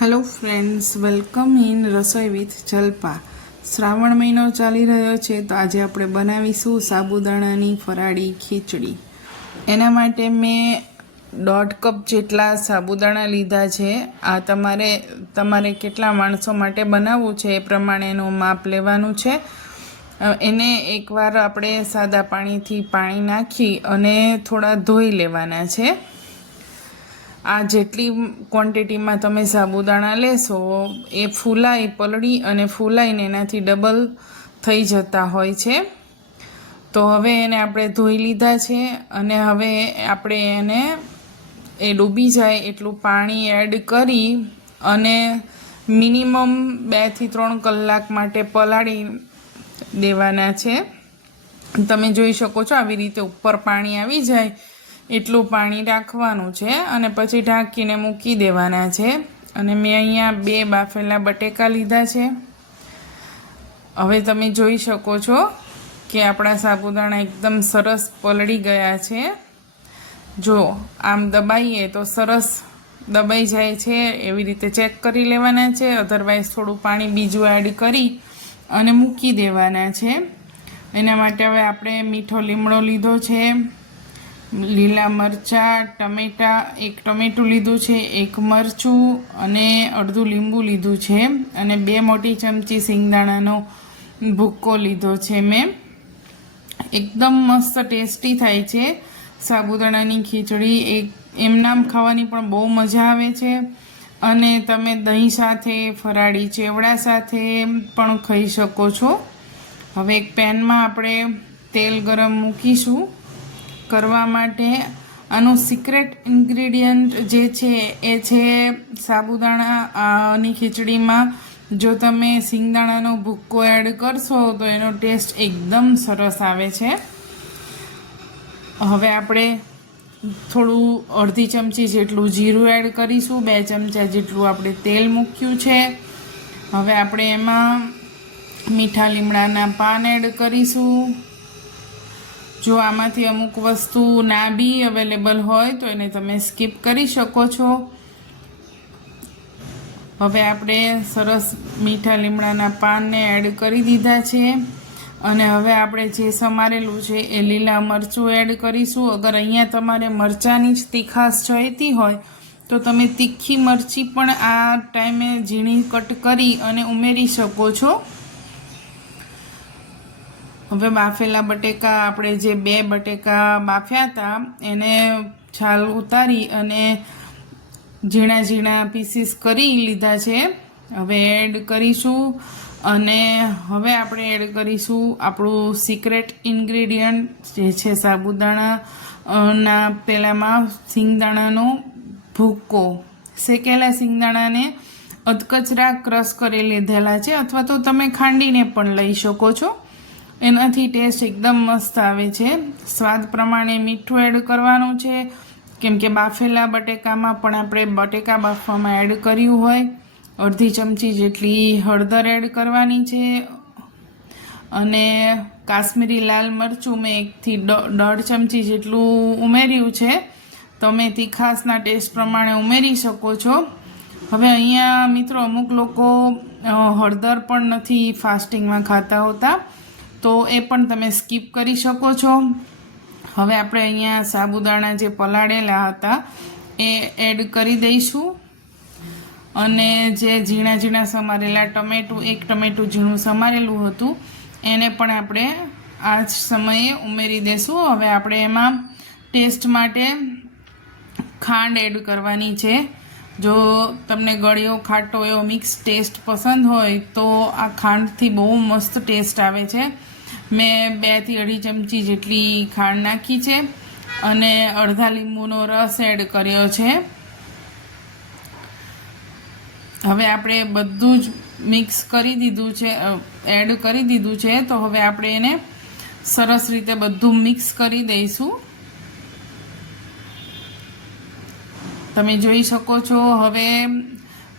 Hello friends welcome in Rasoi with Jalpa Shravan મહિનો ચાલી રહ્યો છે તો આજે આપણે બનાવીશું સાબુદાણાની ફરાળી ખીચડી. એના માટે મેં દોઢ કપ જેટલા સાબુદાણા લીધા છે. આ તમારે તમારે કેટલા માણસો માટે બનાવવું છે એ પ્રમાણેનું માપ લેવાનું છે. એને એકવાર આપણે સાદા પાણીથી પાણી નાખી અને થોડા ધોઈ લેવાના છે. આ જેટલી ક્વોન્ટિટીમાં તમે સાબુદાણા લેશો, એ ફૂલાઈ પલળી અને ફૂલાઈને એનાથી ડબલ થઈ જતા હોય છે. તો હવે એને આપણે ધોઈ લીધા છે અને હવે આપણે એને, એ ડૂબી જાય એટલું પાણી એડ કરી અને મિનિમમ બેથી ત્રણ કલાક માટે પલાળી દેવાના છે. તમે જોઈ શકો છો આવી રીતે ઉપર પાણી આવી જાય એટલું પાણી રાખવાનું છે અને પછી ઢાંકીને મૂકી દેવાના છે. અને મેં અહીંયા બે બાફેલા બટેકા લીધા છે. હવે તમે જોઈ શકો છો કે આપણા સાબુદાણા એકદમ સરસ પલળી ગયા છે. જો આમ દબાઈએ તો સરસ દબાઈ જાય છે, એવી રીતે ચેક કરી લેવાના છે. અધરવાઇઝ થોડું પાણી બીજું એડ કરી અને મૂકી દેવાના છે. એના માટે હવે આપણે મીઠો લીમડો લીધો છે. લીલા મરચાં, ટમેટા, એક ટમેટું લીધું છે, એક મરચું અને અડધું લીંબુ લીધું છે અને બે મોટી ચમચી સિંગદાણાનો ભૂક્કો લીધો છે મેં. એકદમ મસ્ત ટેસ્ટી થાય છે. સાબુદાણાની ખીચડી એક એમનામ ખાવાની પણ બહુ મજા આવે છે. અને તમે દહીં સાથે, ફરાળી ચેવડા સાથે પણ ખાઈ શકો છો. હવે એક પેનમાં આપણે તેલ ગરમ મૂકીશું. કરવા માટે આનું સિક્રેટ ઇન્ગ્રીડિયન્ટ જે છે એ છે સાબુદાણા આ, ની ખીચડીમાં. જો તમે સિંગદાણાનો ભૂક્કો એડ કરશો તો એનો ટેસ્ટ એકદમ સરસ આવે છે. હવે આપણે થોડું અડધી ચમચી જેટલું જીરું એડ કરીશું બે ચમચા જેટલું આપણે તેલ મૂક્યું છે. હવે આપણે એમાં મીઠા લીમડાના પાન એડ કરીશું. જો આમાંથી અમુક વસ્તુ ના બી અવેલેબલ હોય તો એને તમે સ્કીપ કરી શકો છો. હવે આપણે સરસ મીઠા લીમડાના પાનને એડ કરી દીધા છે. અને હવે આપણે જે સમારેલું છે એ લીલા મરચું એડ કરીશું. અગર અહીંયા તમારે મરચાંની જ તીખાશ જોઈતી હોય, તો તમે તીખી મરચી પણ આ ટાઈમે ઝીણી કટ કરી અને ઉમેરી શકો છો. હવે બાફેલા બટેકા આપણે જે બે બટેકા બાફ્યા હતા, એને છાલ ઉતારી અને ઝીણા ઝીણા પીસીસ કરી લીધા છે. હવે એડ કરીશું અને હવે આપણે એડ કરીશું આપણું સિક્રેટ ઇન્ગ્રેડિયન્ટ જે છે સાબુદાણા ના પેલામાં સિંગદાણાનો ભૂક્કો શેકેલા સિંગદાણાને અધકચરા ક્રશ કરી લીધેલા છે, અથવા તો તમે ખાંડીને પણ લઈ શકો છો. એનાથી ટેસ્ટ એકદમ મસ્ત આવે છે. સ્વાદ પ્રમાણે મીઠું એડ કરવાનું છે. કેમ કે બાફેલા બટેકામાં પણ આપણે બટેકા બાફવામાં એડ કર્યું હોય. અડધી ચમચી જેટલી હળદર એડ કરવાની છે. અને કાશ્મીરી લાલ મરચું મેં એકથી દોઢ ચમચી જેટલું ઉમેર્યું છે. તમે તીખાસના ટેસ્ટ પ્રમાણે ઉમેરી શકો છો. હવે અહીંયા મિત્રો અમુક લોકો હળદર પણ નથી ફાસ્ટિંગમાં ખાતા હોતા. તો એ પણ તમે સ્કીપ કરી શકો છો. હવે આપણે અહીંયા સાબુદાણા જે પલાળેલા હતા, એ એડ કરી દઈશું. અને જે ઝીણા ઝીણા સમારેલા ટમેટું, એક ટમેટું ઝીણું સમારેલું હતું, એને પણ આપણે આ જ સમયે ઉમેરી દઈશું હવે આપણે એમાં ટેસ્ટ માટે ખાંડ એડ કરવાની છે. જો તમને ગળ્યો, ખાટો એવો મિક્સ ટેસ્ટ પસંદ હોય તો આ ખાંડથી બહુ મસ્ત ટેસ્ટ આવે છે. મેં બેથી અઢી ચમચી જેટલી ખાંડ નાખી છે અને અડધા લીંબુનો રસ એડ કર્યો છે. હવે આપણે બધું જ મિક્સ કરી દીધું છે એડ કરી દીધું છે, તો હવે આપણે એને સરસ રીતે બધું મિક્સ કરી દઈશું. તમે જોઈ શકો છો, હવે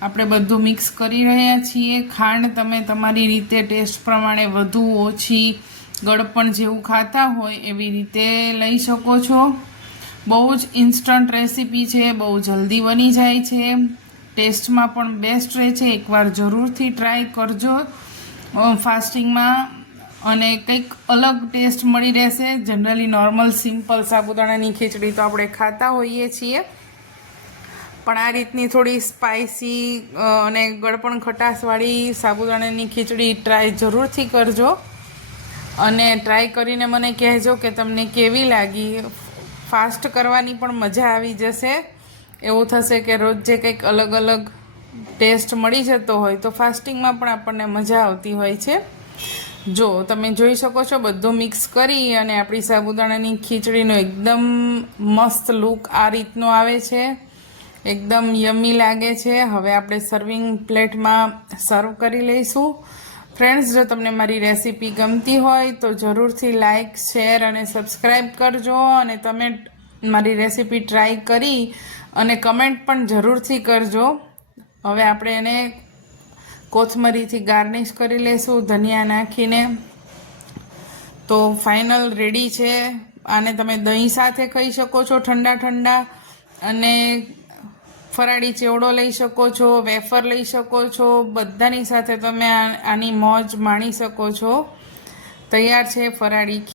આપણે બધું મિક્સ કરી રહ્યા છીએ. ખાંડ તમે તમારી રીતે ટેસ્ટ પ્રમાણે વધુ ઓછી ગળપણ જેવું ખાતા હોય એવી રીતે લઈ શકો છો. બહુ જ ઇન્સ્ટન્ટ રેસીપી છે, બહુ જલ્દી બની જાય છે. ટેસ્ટમાં પણ બેસ્ટ રહે છે. એકવાર જરૂરથી ટ્રાય કરજો. ફાસ્ટિંગમાં અને કંઈક અલગ ટેસ્ટ મળી રહેશે. જનરલી નોર્મલ સિમ્પલ સાબુદાણાની ખીચડી તો આપણે ખાતા હોઈએ છીએ. પણ આ રીતની થોડી સ્પાઇસી અને ગળપણ ખટાશવાળી સાબુદાણાની ખીચડી ટ્રાય જરૂરથી કરજો. અને ટ્રાય કરીને મને કહેજો કે તમને કેવી લાગી. ફાસ્ટ કરવાની પણ મજા આવી જશે. એવું થશે કે રોજ જે કંઈક અલગ અલગ ટેસ્ટ મળી જતો હોય તો ફાસ્ટિંગમાં પણ આપણને મજા આવતી હોય છે. જો, તમે જોઈ શકો છો બધું મિક્સ કરી અને આપણી સાબુદાણાની ખીચડીનો એકદમ મસ્ત લુક આ રીતનો આવે છે. એકદમ યમી લાગે છે. હવે આપણે સર્વિંગ પ્લેટમાં સર્વ કરી લઈશું. ફ્રેન્ડ્સ જો તમને મારી રેસીપી ગમતી હોય તો જરૂરથી લાઇક શેર અને સબસ્ક્રાઈબ કરજો અને તમે મારી રેસીપી ટ્રાય કરી અને કમેન્ટ પણ જરૂરથી કરજો. હવે આપણે એને કોથમરીથી ગાર્નિશ કરી લઈશું, ધનિયા નાખીને. તો ફાઇનલ રેડી છે. આને તમે દહીં સાથે ખાઈ શકો છો ઠંડા ઠંડા અને ફરાળી ચેવડો લઈ શકો છો, વેફર લઈ શકો છો, બધાની સાથે તમે આની મોજ માણી શકો છો. તૈયાર છે ફરાળી